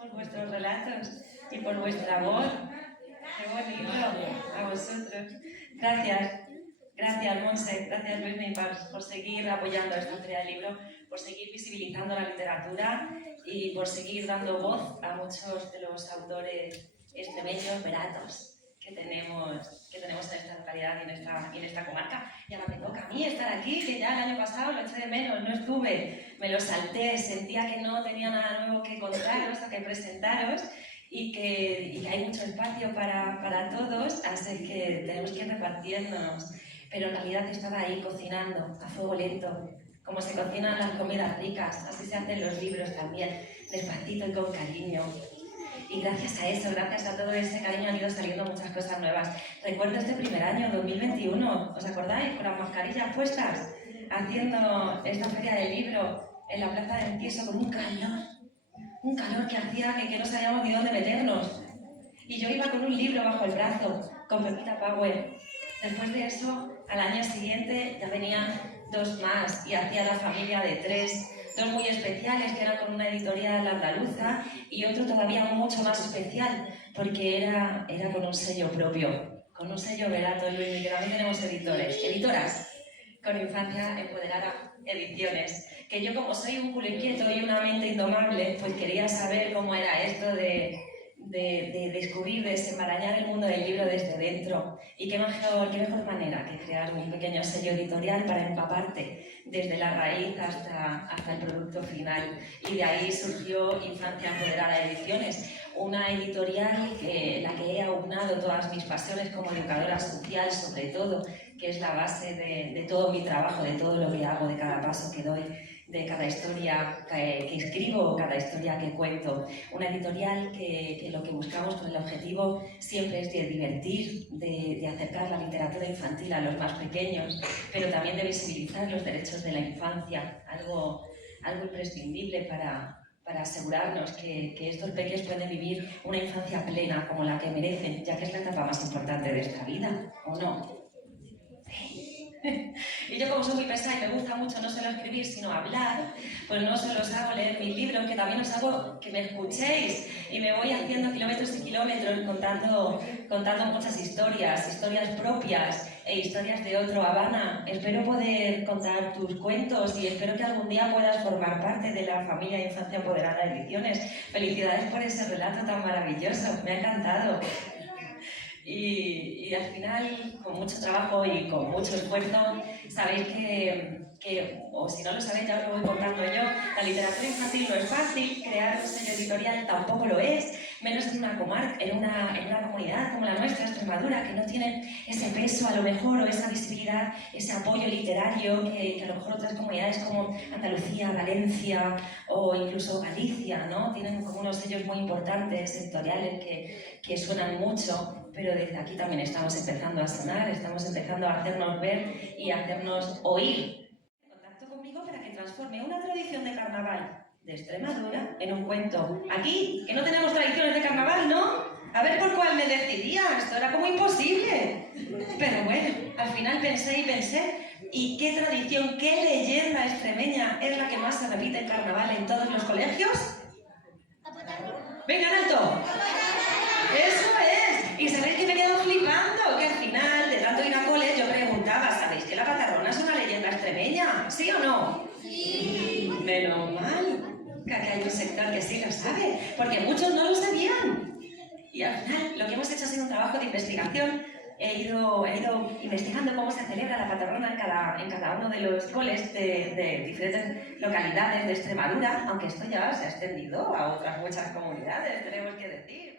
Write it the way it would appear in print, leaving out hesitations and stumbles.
por vuestros relatos y por vuestra voz. ¡Qué bonito! A vosotros. Gracias. Gracias, Monse. Gracias, Luismi, por seguir apoyando esta Feria del Libro, por seguir visibilizando la literatura y por seguir dando voz a muchos de los autores extremeños, veratos, que tenemos en esta localidad y en esta comarca. Y ahora me toca a mí estar aquí, que ya el año pasado lo eché de menos, no estuve, me lo salté, sentía que no tenía nada nuevo que contaros o que presentaros y que hay mucho espacio para todos, así que tenemos que ir repartiéndonos. Pero en realidad estaba ahí cocinando a fuego lento, como se cocinan las comidas ricas, así se hacen los libros también, despacito y con cariño. Y gracias a eso, gracias a todo ese cariño han ido saliendo muchas cosas nuevas. Recuerdo este primer año, 2021, ¿os acordáis? Con las mascarillas puestas, haciendo esta feria del libro en la plaza de Enciso con un calor que hacía que no sabíamos ni dónde meternos. Y yo iba con un libro bajo el brazo, con Pepita Power. Después de eso, al año siguiente ya venían dos más y hacía la familia de tres, dos muy especiales que eran con una editorial andaluza y otro todavía mucho más especial porque era con un sello propio, con un sello Verato, Luis, que también tenemos editoras, con Infancia Empoderada Ediciones, que yo como soy un culo inquieto y una mente indomable, pues quería saber cómo era esto de descubrir, de desenmarañar el mundo del libro desde dentro. Y qué mejor manera que crear un pequeño sello editorial para empaparte desde la raíz hasta el producto final. Y de ahí surgió Infancia Empoderada Ediciones, una editorial en la que he aunado todas mis pasiones como educadora social, sobre todo, que es la base de todo mi trabajo, de todo lo que hago, de cada paso que doy, de cada historia que escribo, cada historia que cuento. Una editorial que lo que buscamos con el objetivo siempre es de divertir, de acercar la literatura infantil a los más pequeños, pero también de visibilizar los derechos de la infancia, algo imprescindible para asegurarnos que estos pequeños pueden vivir una infancia plena como la que merecen, ya que es la etapa más importante de esta vida, ¿o no? Y yo, como soy muy pesada y me gusta mucho no solo escribir sino hablar, pues no solo os hago leer mis libros, que también os hago que me escuchéis y me voy haciendo kilómetros y kilómetros contando muchas historias propias e historias de otro. Habana, espero poder contar tus cuentos y espero que algún día puedas formar parte de la familia de Infancia Empoderada Ediciones. Felicidades por ese relato tan maravilloso, me ha encantado. Y al final, con mucho trabajo y con mucho esfuerzo, sabéis que, o si no lo sabéis, ya os lo voy contando yo, la literatura infantil no es fácil, crear un sello editorial tampoco lo es, menos en una comarca, en una comunidad como la nuestra, Extremadura, que no tiene ese peso a lo mejor, o esa visibilidad, ese apoyo literario que a lo mejor otras comunidades como Andalucía, Valencia o incluso Galicia, ¿no? Tienen como unos sellos muy importantes, editoriales, que suenan mucho. Pero desde aquí también estamos empezando a sonar, estamos empezando a hacernos ver y a hacernos oír. Contacto conmigo para que transforme una tradición de carnaval de Extremadura en un cuento. Aquí, que no tenemos tradiciones de carnaval, ¿no? A ver por cuál me decidía, esto era como imposible. Pero bueno, al final pensé, ¿y qué tradición, qué leyenda extremeña es la que más se repite en carnaval en todos los colegios? ¡Vengan alto! ¡Eso es! Y sabéis que me he quedado flipando, que al final, de tanto ir a cole, yo preguntaba, ¿sabéis que la patarrona es una leyenda extremeña? ¿Sí o no? Sí. Menos mal que aquí hay un sector que sí lo sabe, porque muchos no lo sabían. Y al final, lo que hemos hecho ha sido un trabajo de investigación. He ido investigando cómo se celebra la patarrona en cada uno de los coles de diferentes localidades de Extremadura, aunque esto ya se ha extendido a otras muchas comunidades, tenemos que decir.